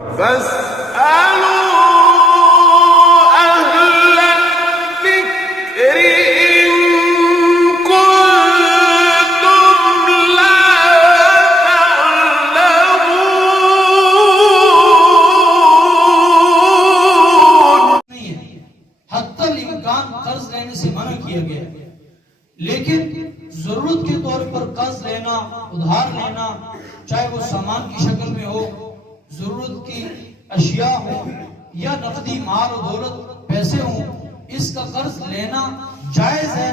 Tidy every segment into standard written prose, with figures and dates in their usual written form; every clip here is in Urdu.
فاسألوا أهل الذكر إن كنتم لا تعلمون. نہیں ہے، حتی الامکان قرض لینے سے منع کیا گیا ہے، لیکن ضرورت کے طور پر قرض لینا، ادھار لینا، چاہے وہ سامان کی شکل میں ہو، ضرورت کی اشیاء ہو یا نقدی مال و دولت پیسے ہوں، اس کا قرض لینا جائز ہے،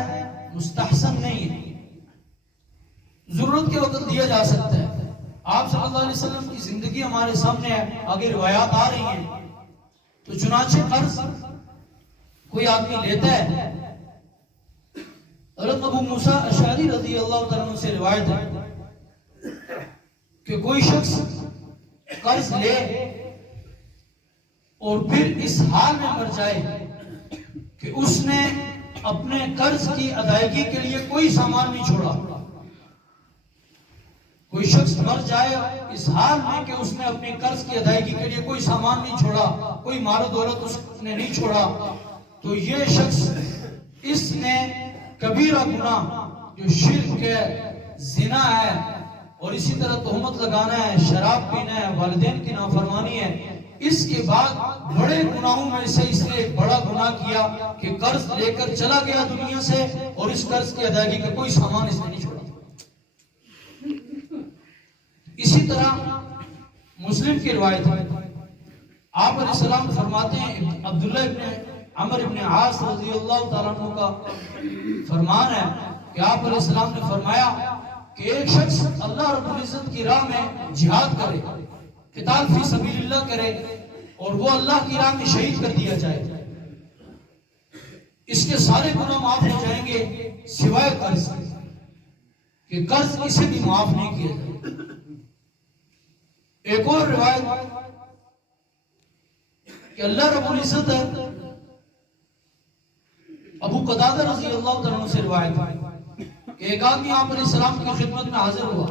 مستحسن نہیں ہے. ضرورت کے وقت دیا جا سکتا ہے. آپ صلی اللہ علیہ وسلم کی زندگی ہمارے سامنے ہے، آگے روایات آ رہی ہیں. تو چنانچہ قرض کوئی آدمی لیتا ہے. حضرت ابو موسیٰ اشعری رضی اللہ تعالیٰ عنہ سے روایت ہے کہ کوئی شخص قرض لے اور پھر اس حال میں مر جائے کہ اس نے اپنے قرض کی ادائیگی کے لیے کوئی سامان نہیں چھوڑا. کوئی شخص مر جائے اس حال میں کہ اس نے اپنے قرض کی ادائیگی کے لیے کوئی سامان نہیں چھوڑا، کوئی مال و دولت اس نے نہیں چھوڑا، تو یہ شخص اس نے کبیرہ گناہ جو شرک ہے، زنا ہے، اور اسی طرح تہمت لگانا ہے، شراب پینا ہے، والدین کی نافرمانی ہے، اس کے بعد بڑے گناہوں میں سے اس نے ایک بڑا گناہ کیا کہ قرض لے کر چلا گیا دنیا سے اور اس قرض کی ادائیگی کا کوئی سامان اس نے نہیں چھوڑا. اسی طرح مسلم کی روایت ہے، آپ علیہ السلام فرماتے ہیں، عبداللہ ابن عمر ابن عاص رضی اللہ تعالیٰ عنہ کا فرمان ہے کہ آپ علیہ السلام نے فرمایا کہ ایک شخص اللہ رب العزت کی راہ میں جہاد کرے، قتال فی سبیل اللہ کرے، اور وہ اللہ کی راہ میں شہید کر دیا جائے، اس کے سارے گناہ معاف ہو جائیں گے سوائے قرض کہ قرض اسے بھی معاف نہیں کیا جائے. ایک اور روایت کہ اللہ رب العزت ہے، ابو قتادہ رضی اللہ عنہ سے روایت ہے کہ ایک آدمی آپ علیہ السلام کی خدمت میں حاضر ہوا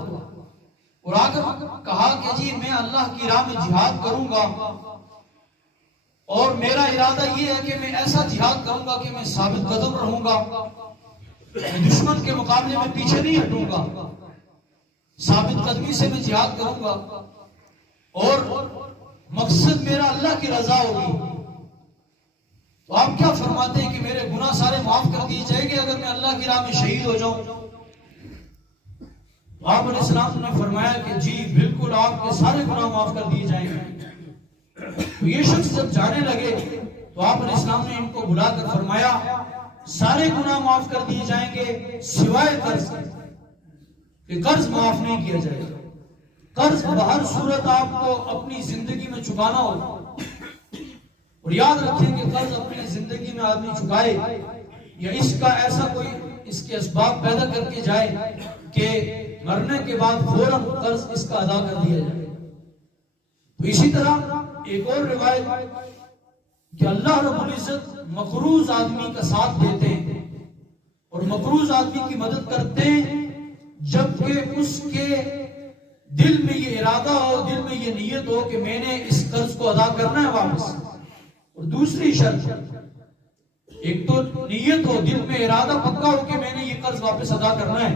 اور آ کر کہا کہ جی میں اللہ کی راہ میں جہاد کروں گا اور میرا ارادہ یہ ہے کہ میں ایسا جہاد کروں گا کہ میں ثابت قدم رہوں گا، میں دشمن کے مقابلے میں پیچھے نہیں ہٹوں گا، ثابت قدمی سے میں جہاد کروں گا اور مقصد میرا اللہ کی رضا ہوگی. تو آپ کیا فرماتے ہیں کہ میرے گناہ سارے معاف کر دیے جائیں گے اگر میں اللہ کی راہ میں شہید ہو جاؤں؟ تو آپ علیہ السلام نے فرمایا کہ جی بالکل آپ کے سارے گناہ معاف کر دیے جائیں گے. تو یہ شخص جب جانے لگے تو آپ علیہ السلام نے ان کو بلا کر فرمایا سارے گناہ معاف کر دیے جائیں گے سوائے قرض کہ قرض معاف نہیں کیا جائے گا. قرض بہر صورت آپ کو اپنی زندگی میں چکانا ہوگا، اور یاد رکھیں کہ قرض اپنی زندگی میں آدمی چکائے یا اس کا ایسا کوئی اس کے اسباب پیدا کر کے جائے کہ مرنے کے بعد فوراً قرض اس کا ادا کر دیا جائے. تو اسی طرح ایک اور روایت کہ اللہ رب العزت مقروض آدمی کا ساتھ دیتے ہیں اور مقروض آدمی کی مدد کرتے ہیں جبکہ اس کے دل میں یہ ارادہ ہو، دل میں یہ نیت ہو کہ میں نے اس قرض کو ادا کرنا ہے واپس. اور دوسری شرط، ایک تو نیت ہو، دل میں ارادہ پکا ہو کہ میں نے یہ قرض واپس ادا کرنا ہے.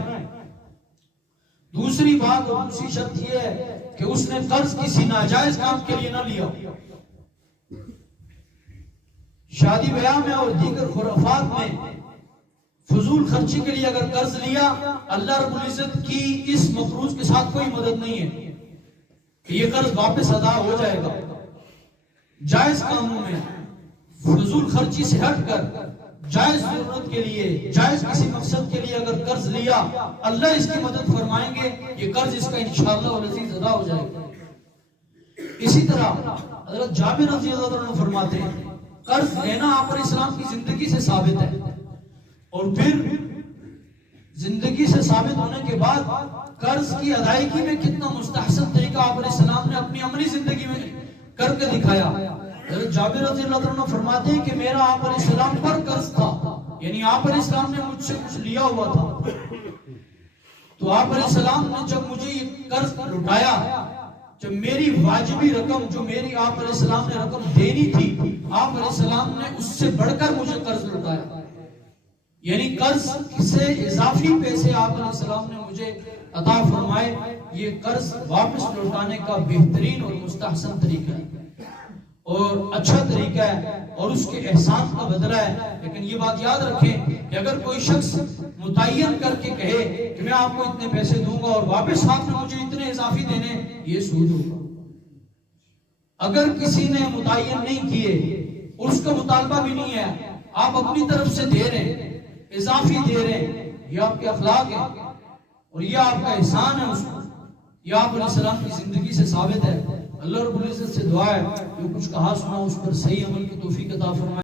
دوسری بات اور دوسری شرط یہ ہے کہ اس نے قرض کسی ناجائز کام کے لیے نہ لیا. شادی بیاہ میں اور دیگر خرافات میں فضول خرچی کے لیے اگر قرض لیا، اللہ رب العزت کی اس مقروض کے ساتھ کوئی مدد نہیں ہے کہ یہ قرض واپس ادا ہو جائے گا. جائز کاموں میں فضول خرچی سے ہٹ کر جائز ضرورت کے لیے، جائز کسی مقصد کے لیے اگر قرض لیا، اللہ اس کی مدد فرمائیں گے، یہ قرض اس کا انشاءاللہ والعزیز ادا ہو جائے گا. اسی طرح حضرت جابر رضی اللہ عنہ فرماتے ہیں قرض لینا آپ علیہ السلام کی زندگی سے ثابت ہے، اور پھر زندگی سے ثابت ہونے کے بعد قرض کی ادائیگی میں کتنا مستحسن طریقہ آپ علیہ السلام نے اپنی عملی زندگی میں کر کے دکھایا. حضرت جابر رضی اللہ عنہ فرماتے ہیں کہ میرا آپ علیہ السلام پر قرض تھا، یعنی آپ علیہ السلام نے مجھ سے کچھ لیا ہوا تھا، تو آپ علیہ السلام نے جب مجھے یہ قرض لٹایا جو میری واجبی رقم جو میری آپ علیہ السلام نے رقم دینی تھی آپ علیہ السلام نے اس سے بڑھ کر مجھے قرض لوٹایا، یعنی قرض سے اضافی پیسے آپ علیہ السلام نے مجھے عطا فرمائے. یہ قرض واپس لوٹانے کا بہترین اور مستحسن طریقہ ہے اور اچھا طریقہ ہے اور اس کے احسان کا بدلہ ہے. لیکن یہ بات یاد رکھیں کہ اگر کوئی شخص متعین کر کے کہے کہ میں آپ کو اتنے پیسے دوں گا اور واپس آپ نے مجھے اتنے اضافی دینے، یہ سود ہوگا. اگر کسی نے متعین نہیں کیے اور اس کا مطالبہ بھی نہیں ہے، آپ اپنی طرف سے دے رہے ہیں، اضافی دے رہے ہیں، یہ آپ کے اخلاق ہے اور یہ آپ کا احسان ہے. اس کو یہ آپ علیہ السلام کی زندگی سے ثابت ہے. اللہ رب العزت سے دعا ہے جو کچھ کہا سنا اس پر صحیح عمل کی توفیق عطا فرمائے.